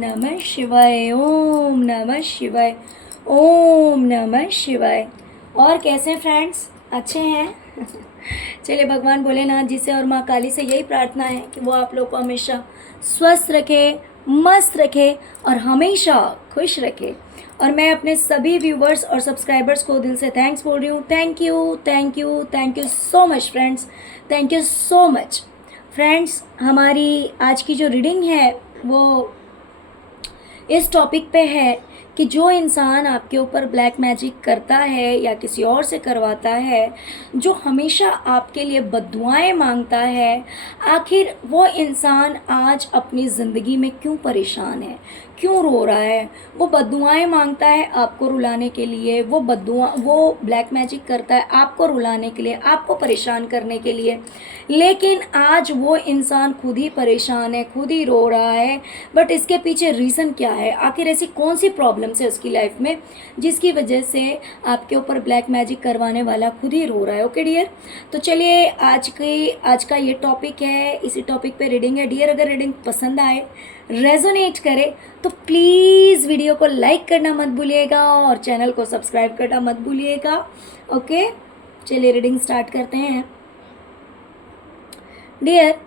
नमः शिवाय, ओम नमः शिवाय, ओम नमः शिवाय। और कैसे हैं फ्रेंड्स, अच्छे हैं? चलिए भगवान भोलेनाथ जी से और माँ काली से यही प्रार्थना है कि वो आप लोग को हमेशा स्वस्थ रखे, मस्त रखे और हमेशा खुश रखे। और मैं अपने सभी व्यूवर्स और सब्सक्राइबर्स को दिल से थैंक्स बोल रही हूँ। Thank you, thank you, thank you so much friends, thank you so much friends. हमारी आज की जो रीडिंग है वो इस टॉपिक पे है कि जो इंसान आपके ऊपर ब्लैक मैजिक करता है या किसी और से करवाता है, जो हमेशा आपके लिए बद्दुआएं मांगता है, आखिर वो इंसान आज अपनी ज़िंदगी में क्यों परेशान है, क्यों रो रहा है? वो बद्दुआएं मांगता है आपको रुलाने के लिए, वो ब्लैक मैजिक करता है आपको रुलाने के लिए, आपको परेशान करने के लिए। लेकिन आज वो इंसान खुद ही परेशान है, खुद ही रो रहा है। बट इसके पीछे रीज़न क्या है? आखिर ऐसी कौन सी प्रॉब्लम्स है उसकी लाइफ में जिसकी वजह से आपके ऊपर ब्लैक मैजिक करवाने वाला खुद ही रो रहा है? ओके डियर, तो चलिए आज का ये टॉपिक है, इसी टॉपिक पे रीडिंग है डियर। अगर रीडिंग पसंद आए, रेजोनेट करे तो प्लीज़ वीडियो को लाइक करना मत भूलिएगा और चैनल को सब्सक्राइब करना मत भूलिएगा। ओके, चलिए रीडिंग स्टार्ट करते हैं डियर।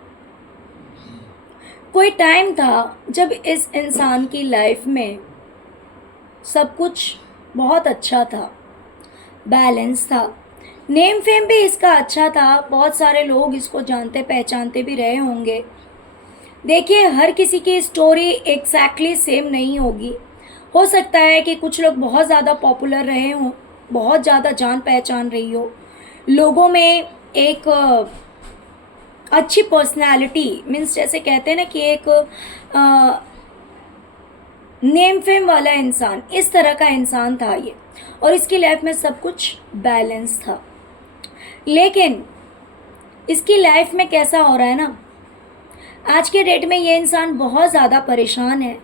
कोई टाइम था जब इस इंसान की लाइफ में सब कुछ बहुत अच्छा था, बैलेंस था, नेम फेम भी इसका अच्छा था, बहुत सारे लोग इसको जानते पहचानते भी रहे होंगे। देखिए, हर किसी की स्टोरी एग्जैक्टली सेम नहीं होगी। हो सकता है कि कुछ लोग बहुत ज़्यादा पॉपुलर रहे हों, बहुत ज़्यादा जान पहचान रही हो, लोगों में एक अच्छी पर्सनैलिटी, मीन्स जैसे कहते हैं ना कि एक नेम फेम वाला इंसान, इस तरह का इंसान था ये, और इसकी लाइफ में सब कुछ बैलेंस था। लेकिन इसकी लाइफ में कैसा हो रहा है ना, आज के डेट में ये इंसान बहुत ज़्यादा परेशान है,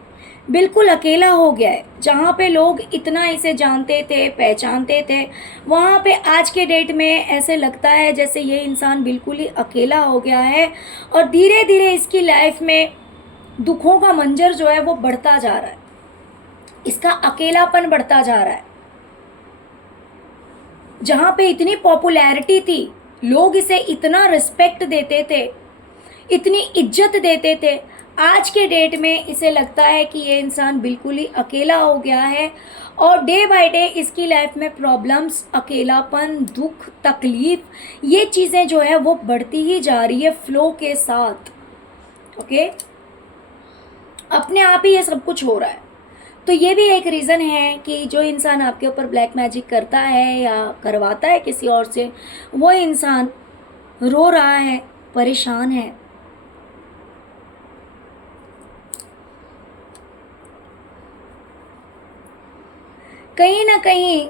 बिल्कुल अकेला हो गया है। जहाँ पे लोग इतना इसे जानते थे, पहचानते थे, वहाँ पे आज के डेट में ऐसे लगता है जैसे ये इंसान बिल्कुल ही अकेला हो गया है। और धीरे धीरे इसकी लाइफ में दुखों का मंजर जो है वो बढ़ता जा रहा है, इसका अकेलापन बढ़ता जा रहा है। जहाँ पे इतनी पॉपुलैरिटी थी, लोग इसे इतना रिस्पेक्ट देते थे, इतनी इज्जत देते थे, आज के डेट में इसे लगता है कि ये इंसान बिल्कुल ही अकेला हो गया है। और डे बाय डे इसकी लाइफ में प्रॉब्लम्स, अकेलापन, दुख, तकलीफ, ये चीज़ें जो है वो बढ़ती ही जा रही है फ्लो के साथ। ओके, अपने आप ही ये सब कुछ हो रहा है। तो ये भी एक रीज़न है कि जो इंसान आपके ऊपर ब्लैक मैजिक करता है या करवाता है किसी और से, वो इंसान रो रहा है, परेशान है। कहीं ना कहीं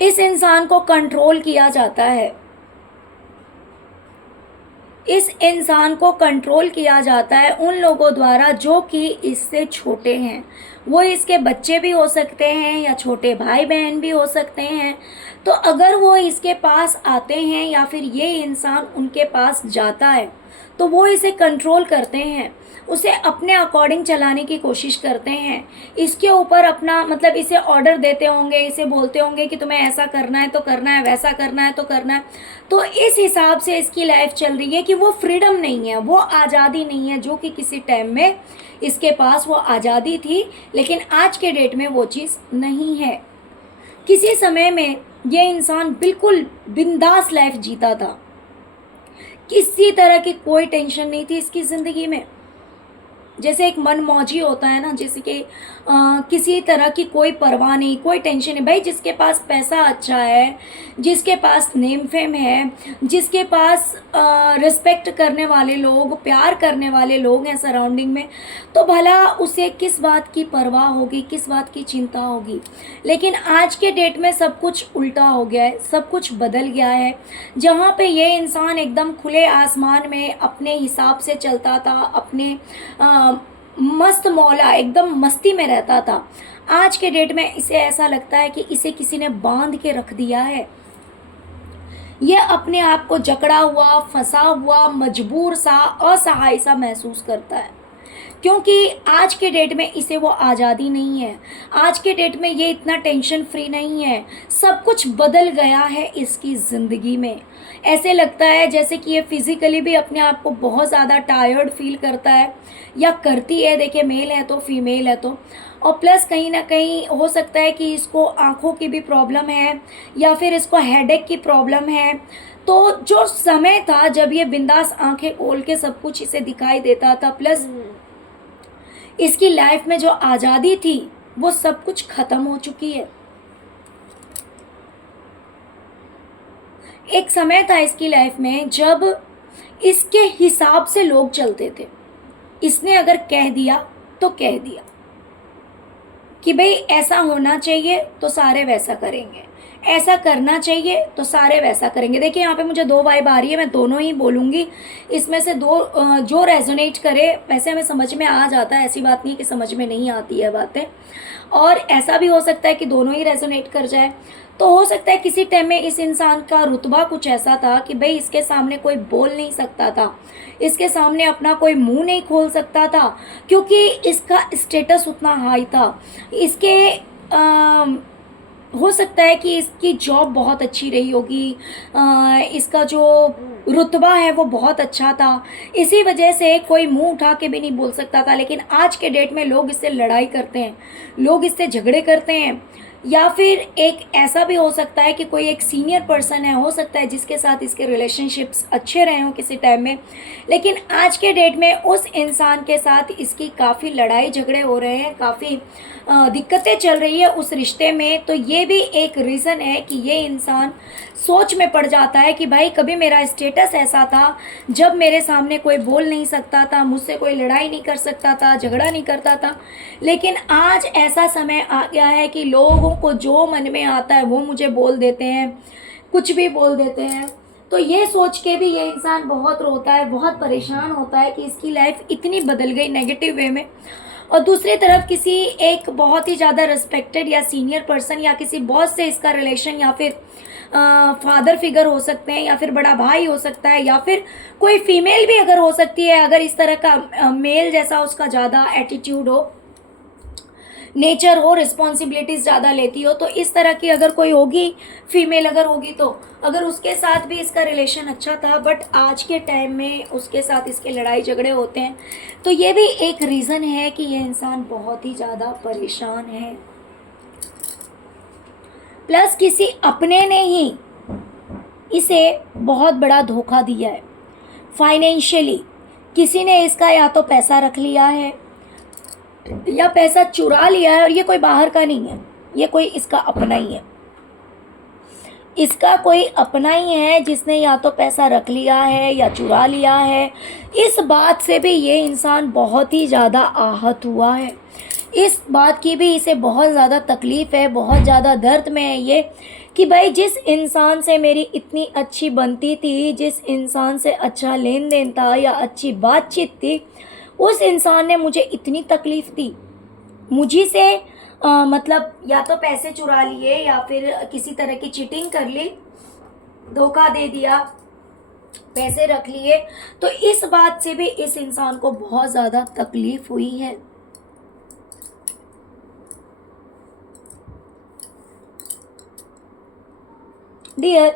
इस इंसान को कंट्रोल किया जाता है, इस इंसान को कंट्रोल किया जाता है उन लोगों द्वारा जो कि इससे छोटे हैं। वो इसके बच्चे भी हो सकते हैं या छोटे भाई बहन भी हो सकते हैं। तो अगर वो इसके पास आते हैं या फिर ये इंसान उनके पास जाता है तो वो इसे कंट्रोल करते हैं, उसे अपने अकॉर्डिंग चलाने की कोशिश करते हैं। इसके ऊपर अपना मतलब इसे ऑर्डर देते होंगे, इसे बोलते होंगे कि तुम्हें ऐसा करना है तो करना है, वैसा करना है तो करना है। तो इस हिसाब से इसकी लाइफ चल रही है कि वो फ्रीडम नहीं है, वो आज़ादी नहीं है, जो कि किसी टाइम में इसके पास वो आज़ादी थी, लेकिन आज के डेट में वो चीज़ नहीं है। किसी समय में ये इंसान बिल्कुल बिंदास लाइफ जीता था, किसी तरह की कोई टेंशन नहीं थी इसकी ज़िंदगी में। जैसे एक मन मौजी होता है ना, जैसे कि किसी तरह की कोई परवाह नहीं, कोई टेंशन नहीं। भाई जिसके पास पैसा अच्छा है, जिसके पास नेम फेम है, जिसके पास रिस्पेक्ट करने वाले लोग, प्यार करने वाले लोग हैं सराउंडिंग में, तो भला उसे किस बात की परवाह होगी, किस बात की चिंता होगी। लेकिन आज के डेट में सब कुछ उल्टा हो गया है, सब कुछ बदल गया है। जहाँ पे ये इंसान एकदम खुले आसमान में अपने हिसाब से चलता था, अपने मस्त मौला एकदम मस्ती में रहता था, आज के डेट में इसे ऐसा लगता है कि इसे किसी ने बांध के रख दिया है। ये अपने आप को जकड़ा हुआ, फंसा हुआ, मजबूर सा, असहाय सा महसूस करता है, क्योंकि आज के डेट में इसे वो आज़ादी नहीं है। आज के डेट में ये इतना टेंशन फ्री नहीं है। सब कुछ बदल गया है इसकी ज़िंदगी में। ऐसे लगता है जैसे कि ये फिज़िकली भी अपने आप को बहुत ज़्यादा टायर्ड फील करता है या करती है। देखिए, मेल है तो फीमेल है तो, और प्लस कहीं ना कहीं हो सकता है कि इसको आँखों की भी प्रॉब्लम है या फिर इसको हेडेक की प्रॉब्लम है। तो जो समय था जब ये बिंदास आंखें खोल के सब कुछ इसे दिखाई देता था, प्लस इसकी लाइफ में जो आज़ादी थी, वो सब कुछ खत्म हो चुकी है। एक समय था इसकी लाइफ में जब इसके हिसाब से लोग चलते थे। इसने अगर कह दिया तो कह दिया कि भाई ऐसा होना चाहिए तो सारे वैसा करेंगे, ऐसा करना चाहिए तो सारे वैसा करेंगे। देखिए, यहाँ पे मुझे दो वाइब आ रही है, मैं दोनों ही बोलूँगी। इसमें से दो जो रेजोनेट करे, वैसे हमें समझ में आ जाता है, ऐसी बात नहीं कि समझ में नहीं आती है बातें। और ऐसा भी हो सकता है कि दोनों ही रेजोनेट कर जाए। तो हो सकता है किसी टाइम में इस इंसान का रुतबा कुछ ऐसा था कि भाई इसके सामने कोई बोल नहीं सकता था, इसके सामने अपना कोई मुंह नहीं खोल सकता था, क्योंकि इसका स्टेटस उतना हाई था। इसके हो सकता है कि इसकी जॉब बहुत अच्छी रही होगी, इसका जो रुतबा है वो बहुत अच्छा था, इसी वजह से कोई मुंह उठा के भी नहीं बोल सकता था। लेकिन आज के डेट में लोग इससे लड़ाई करते हैं, लोग इससे झगड़े करते हैं। या फिर एक ऐसा भी हो सकता है कि कोई एक सीनियर पर्सन है, हो सकता है जिसके साथ इसके रिलेशनशिप्स अच्छे रहे हों किसी टाइम में, लेकिन आज के डेट में उस इंसान के साथ इसकी काफ़ी लड़ाई झगड़े हो रहे हैं, काफ़ी दिक्कतें चल रही है उस रिश्ते में। तो ये भी एक रीज़न है कि ये इंसान सोच में पड़ जाता है कि भाई कभी मेरा स्टेटस ऐसा था जब मेरे सामने कोई बोल नहीं सकता था, मुझसे कोई लड़ाई नहीं कर सकता था, झगड़ा नहीं करता था, लेकिन आज ऐसा समय आ गया है कि लोगों को जो मन में आता है वो मुझे बोल देते हैं, कुछ भी बोल देते हैं। तो ये सोच के भी ये इंसान बहुत रोता है, बहुत परेशान होता है कि इसकी लाइफ इतनी बदल गई नेगेटिव वे में। और दूसरी तरफ किसी एक बहुत ही ज़्यादा रिस्पेक्टेड या सीनियर पर्सन या किसी बॉस से इसका रिलेशन, या फिर फादर फिगर हो सकते हैं, या फिर बड़ा भाई हो सकता है, या फिर कोई फीमेल भी अगर हो सकती है, अगर इस तरह का मेल जैसा उसका ज़्यादा एटीट्यूड हो, नेचर हो, रिस्पॉन्सिबिलिटीज़ ज़्यादा लेती हो, तो इस तरह की अगर कोई होगी, फीमेल अगर होगी, तो अगर उसके साथ भी इसका रिलेशन अच्छा था, बट आज के टाइम में उसके साथ इसके लड़ाई झगड़े होते हैं, तो ये भी एक रीज़न है कि ये इंसान बहुत ही ज़्यादा परेशान है। प्लस किसी अपने ने ही इसे बहुत बड़ा धोखा दिया है फाइनेंशियली। किसी ने इसका या तो पैसा रख लिया है या पैसा चुरा लिया है, और ये कोई बाहर का नहीं है, ये कोई इसका अपना ही है। इसका कोई अपना ही है जिसने या तो पैसा रख लिया है या चुरा लिया है। इस बात से भी ये इंसान बहुत ही ज़्यादा आहत हुआ है। इस बात की भी इसे बहुत ज़्यादा तकलीफ़ है, बहुत ज़्यादा दर्द में है ये, कि भाई जिस इंसान से मेरी इतनी अच्छी बनती थी, जिस इंसान से अच्छा लेन देन था या अच्छी बातचीत थी, उस इंसान ने मुझे इतनी तकलीफ़ दी, मुझी से मतलब या तो पैसे चुरा लिए या फिर किसी तरह की चीटिंग कर ली, धोखा दे दिया, पैसे रख लिए। तो इस बात से भी इस इंसान को बहुत ज़्यादा तकलीफ़ हुई है। डियर,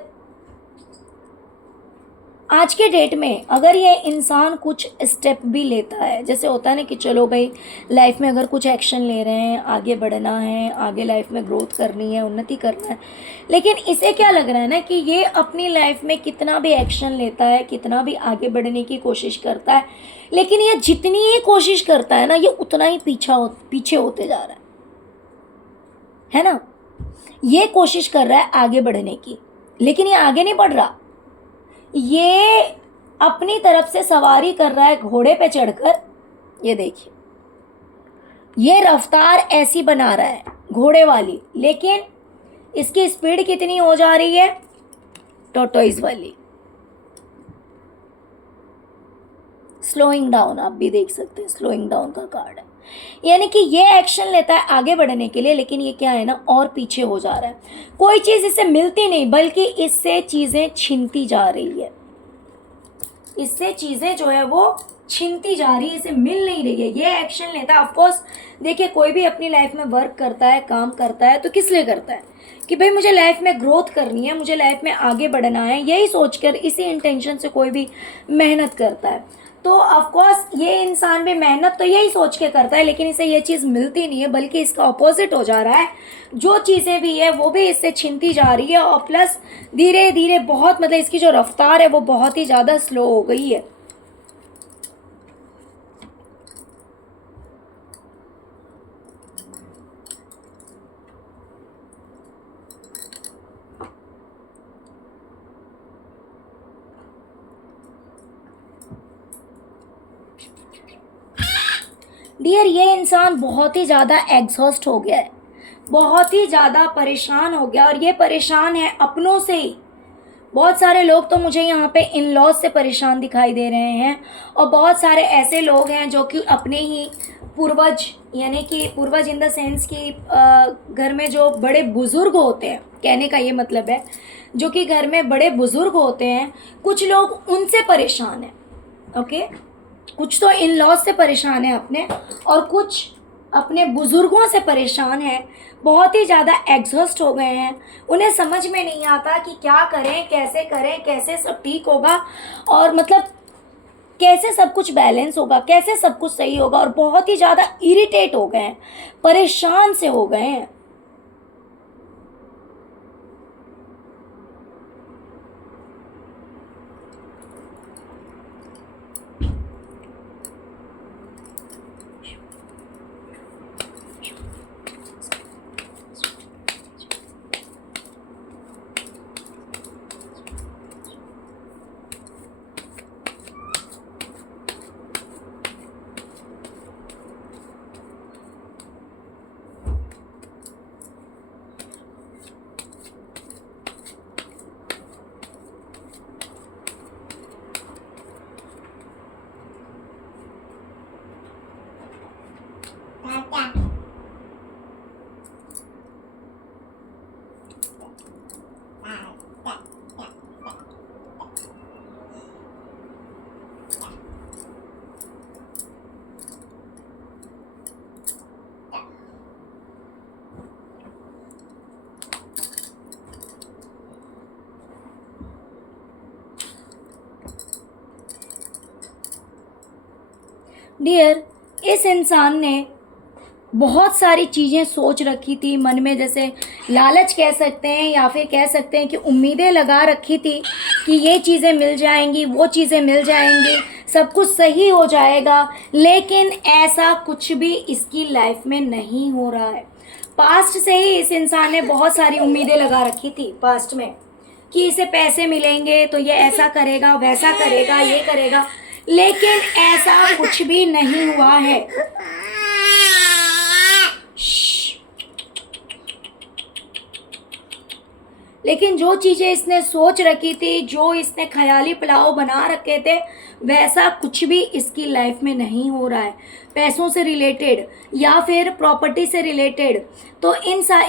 आज के डेट में अगर ये इंसान कुछ स्टेप भी लेता है, जैसे होता है ना कि चलो भाई लाइफ में अगर कुछ एक्शन ले रहे हैं, आगे बढ़ना है, आगे लाइफ में ग्रोथ करनी है, उन्नति करना है, लेकिन इसे क्या लग रहा है ना कि ये अपनी लाइफ में कितना भी एक्शन लेता है, कितना भी आगे बढ़ने की कोशिश करता है, लेकिन ये जितनी ही कोशिश करता है ना, ये उतना ही पीछे होते जा रहा है ना। ये कोशिश कर रहा है आगे बढ़ने की, लेकिन ये आगे नहीं बढ़ रहा। ये अपनी तरफ से सवारी कर रहा है घोड़े पे चढ़कर। ये देखिए, ये रफ्तार ऐसी बना रहा है घोड़े वाली, लेकिन इसकी स्पीड कितनी हो जा रही है, टॉर्टोइज वाली। स्लोइंग डाउन, आप भी देख सकते हैं, स्लोइंग डाउन का कार्ड है। यानी कि ये एक्शन लेता है आगे बढ़ने के लिए, लेकिन ये क्या है ना, और पीछे हो जा रहा है। कोई चीज़ इससे मिलती नहीं, बल्कि इससे चीज़ें छीनती जा रही है। इससे चीज़ें जो है वो छीनती जा रही है, इसे मिल नहीं रही है। ये एक्शन लेता है। ऑफकोर्स देखिए, कोई भी अपनी लाइफ में वर्क करता है, काम करता है, तो किस लिए करता है कि भाई मुझे लाइफ में ग्रोथ करनी है, मुझे लाइफ में आगे बढ़ना है, यही सोचकर, इसी इंटेंशन से कोई भी मेहनत करता है। तो ऑफकोर्स ये इंसान भी मेहनत तो यही सोच के करता है, लेकिन इसे ये चीज़ मिलती नहीं है, बल्कि इसका अपोजिट हो जा रहा है। जो चीज़ें भी है वो भी इससे छिनती जा रही है, और प्लस धीरे धीरे बहुत, मतलब इसकी जो रफ्तार है वो बहुत ही ज़्यादा स्लो हो गई है। डियर, ये इंसान बहुत ही ज़्यादा एग्जॉस्ट हो गया है, बहुत ही ज़्यादा परेशान हो गया, और ये परेशान है अपनों से ही। बहुत सारे लोग तो मुझे यहाँ पे इन लॉज से परेशान दिखाई दे रहे हैं, और बहुत सारे ऐसे लोग हैं जो कि अपने ही पूर्वज, यानी कि पूर्वज इन द सेंस कि घर में जो बड़े बुज़ुर्ग होते हैं, कहने का ये मतलब है, जो कि घर में बड़े बुज़ुर्ग होते हैं, कुछ लोग उनसे परेशान हैं। ओके, कुछ तो इन लॉज से परेशान है अपने, और कुछ अपने बुज़ुर्गों से परेशान है। बहुत ही ज़्यादा एग्जॉस्ट हो गए हैं, उन्हें समझ में नहीं आता कि क्या करें, कैसे सब ठीक होगा, और मतलब कैसे सब कुछ बैलेंस होगा, कैसे सब कुछ सही होगा, और बहुत ही ज़्यादा इरिटेट हो गए हैं, परेशान से हो गए हैं। डियर, इस इंसान ने बहुत सारी चीज़ें सोच रखी थी मन में, जैसे लालच कह सकते हैं, या फिर कह सकते हैं कि उम्मीदें लगा रखी थी कि ये चीज़ें मिल जाएंगी, वो चीज़ें मिल जाएंगी, सब कुछ सही हो जाएगा, लेकिन ऐसा कुछ भी इसकी लाइफ में नहीं हो रहा है। पास्ट से ही इस इंसान ने बहुत सारी उम्मीदें लगा रखी थी पास्ट में, कि इसे पैसे मिलेंगे तो ये ऐसा करेगा, वैसा करेगा, ये करेगा, लेकिन ऐसा कुछ भी नहीं हुआ है। लेकिन जो चीज़ें इसने सोच रखी थी, जो इसने ख्याली पुलाव बना रखे थे, वैसा कुछ भी इसकी लाइफ में नहीं हो रहा है। पैसों से रिलेटेड, या फिर प्रॉपर्टी से रिलेटेड, तो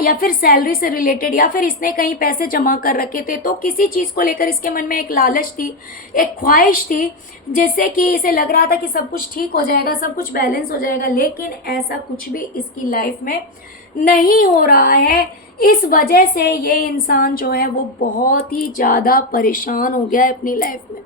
या फिर सैलरी से रिलेटेड, या फिर इसने कहीं पैसे जमा कर रखे थे, तो किसी चीज़ को लेकर इसके मन में एक लालच थी, एक ख्वाहिश थी, जैसे कि इसे लग रहा था कि सब कुछ ठीक हो जाएगा, सब कुछ बैलेंस हो जाएगा, लेकिन ऐसा कुछ भी इसकी लाइफ में नहीं हो रहा है। इस वजह से ये इंसान जो है वो बहुत ही ज़्यादा परेशान हो गया है अपनी लाइफ में,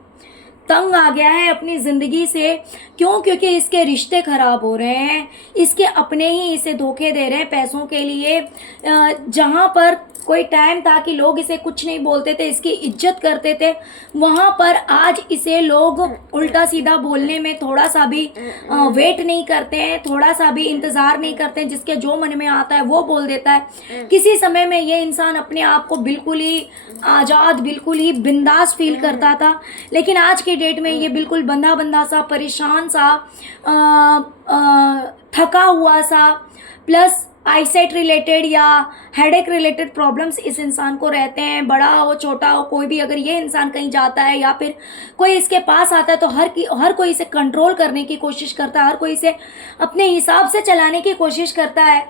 तंग आ गया है अपनी ज़िंदगी से। क्यों? क्योंकि इसके रिश्ते ख़राब हो रहे हैं, इसके अपने ही इसे धोखे दे रहे हैं पैसों के लिए। जहाँ पर कोई टाइम था कि लोग इसे कुछ नहीं बोलते थे, इसकी इज्जत करते थे, वहाँ पर आज इसे लोग उल्टा सीधा बोलने में थोड़ा सा भी वेट नहीं करते हैं, थोड़ा सा भी इंतज़ार नहीं करते हैं, जिसके जो मन में आता है वो बोल देता है। किसी समय में ये इंसान अपने आप को बिल्कुल ही आज़ाद, बिल्कुल ही बिंदास फील करता था, लेकिन आज के डेट में ये बिल्कुल बंधा बंधा सा, परेशान सा, थका हुआ सा, प्लस आईसाइट रिलेटेड या हेडेक रिलेटेड प्रॉब्लम्स इस इंसान को रहते हैं। बड़ा हो छोटा हो कोई भी, अगर ये इंसान कहीं जाता है या फिर कोई इसके पास आता है तो हर कोई इसे कंट्रोल करने की कोशिश करता है, हर कोई इसे अपने हिसाब से चलाने की कोशिश करता है।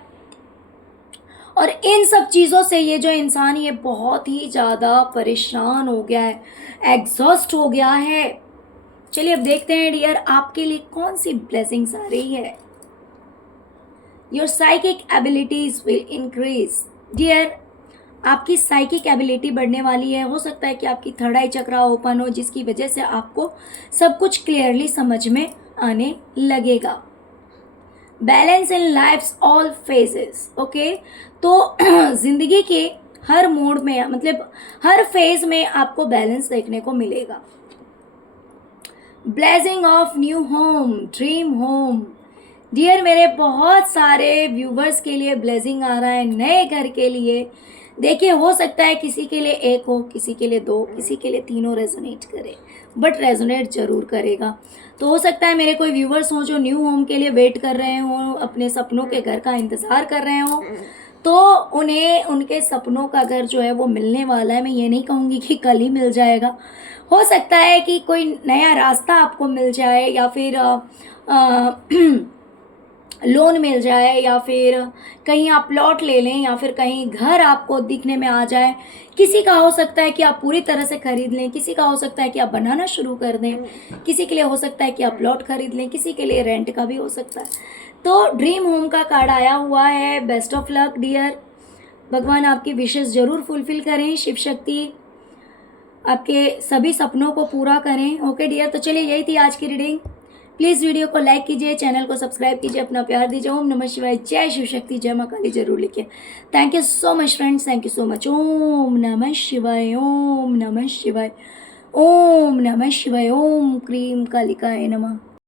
और इन सब चीज़ों से ये जो इंसान ये बहुत ही ज़्यादा परेशान हो गया है, एग्जॉस्ट हो गया है। चलिए अब देखते हैं डियर आपके लिए कौन सी ब्लेसिंग्स आ रही है। Your psychic abilities will increase. Dear आपकी साइकिक एबिलिटी बढ़ने वाली है। हो सकता है कि आपकी थर्ड आई चक्रा ओपन हो, जिसकी वजह से आपको सब कुछ क्लियरली समझ में आने लगेगा। Balance in life's all phases. Okay, तो जिंदगी के हर मोड में, मतलब हर फेज में आपको बैलेंस देखने को मिलेगा। Blessing of new home, dream home. Dear मेरे बहुत सारे व्यूवर्स के लिए ब्लेसिंग आ रहा है नए घर के लिए। देखिए हो सकता है किसी के लिए एक हो, किसी के लिए दो, किसी के लिए तीनों रेजोनेट करे, बट रेजोनेट जरूर करेगा। तो हो सकता है मेरे कोई व्यूवर्स हों जो न्यू होम के लिए वेट कर रहे हों, अपने सपनों के घर का इंतज़ार कर रहे हों, तो उन्हें उनके सपनों का घर जो है वो मिलने वाला है। मैं ये नहीं कहूँगी कि कल ही मिल जाएगा। हो सकता है कि कोई नया रास्ता आपको मिल जाए, या फिर लोन मिल जाए, या फिर कहीं आप प्लॉट ले लें, या फिर कहीं घर आपको दिखने में आ जाए। किसी का हो सकता है कि आप पूरी तरह से खरीद लें, किसी का हो सकता है कि आप बनाना शुरू कर दें, किसी के लिए हो सकता है कि आप प्लॉट खरीद लें, किसी के लिए रेंट का भी हो सकता है। तो ड्रीम होम का कार्ड आया हुआ है। बेस्ट ऑफ लक डियर, भगवान आपकी विशेष ज़रूर फुलफिल करें, शिव शक्ति आपके सभी सपनों को पूरा करें। ओके डियर, तो चलिए यही थी आज की रीडिंग। प्लीज़ वीडियो को लाइक कीजिए, चैनल को सब्सक्राइब कीजिए, अपना प्यार दीजिए। ओम नमः शिवाय, जय शिव शक्ति, जय माँ काली जरूर लिखिए। Thank you so much friends, thank you so much. ओम नमः शिवाय, ओम नमः शिवाय, ओम नमः शिवाय, ओम क्रीम कालिकाय नमः।